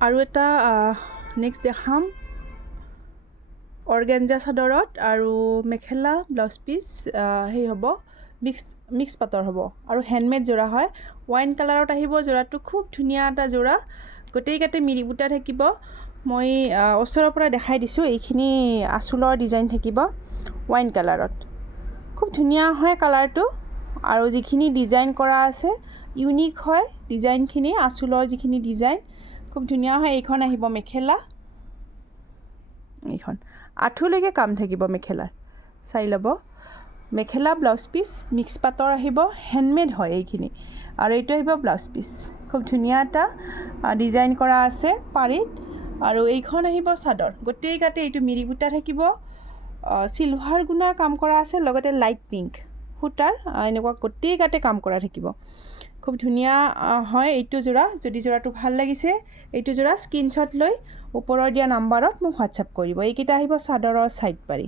আৰু এটা নেক্সট দেখাম অৰ্গেঞ্জা চাদৰত আৰু মেখেলা ব্লাউজ পিচ সেই হ'ব মিক্স পাটৰ হ'ব আৰু হেণ্ডমেড যোৰা হয় ৱাইন কালাৰত আহিব যোৰাটো খুব ধুনীয়া এটা যোৰা গোটেইকাতে মিৰি বুটা থাকিব মই ওচৰৰ পৰা দেখাই দিছোঁ এইখিনি আঁচলৰ ডিজাইন থাকিব ৱাইন কালাৰত খুব ধুনীয়া হয় কালাৰটো আৰু যিখিনি ডিজাইন কৰা আছে ইউনিক হয় ডিজাইনখিনি আঁচলৰ যিখিনি ডিজাইন খুব ধুনীয়া হয় এইখন আহিব মেখেলা এইখন আঁঠুলৈকে কাম থাকিব মেখেলাৰ চাই ল'ব মেখেলা ব্লাউজ পিচ মিক্স পাটৰ আহিব হেণ্ডমেড হয় এইখিনি আৰু এইটো আহিব ব্লাউজ পিচ খুব ধুনীয়া এটা ডিজাইন কৰা আছে পাৰীত আৰু এইখন আহিব চাদৰ গোটেইকাতে এইটো মিৰি বুটা থাকিব সিলভাৰ গুণাৰ কাম কৰা আছে লগতে লাইট পিংক সূতাৰ এনেকুৱা গোটেইকাতে কাম কৰা থাকিব খুব ধুনীয়া হয় এইটো যোৰা যদি যোৰাটো ভাল লাগিছে এইটো যোৰা স্ক্ৰীনশ্বট লৈ ওপৰৰ দিয়া নাম্বাৰত মোক হোৱাটছআপ কৰিব এইকেইটা আহিব চাদৰৰ সাইড পাৰি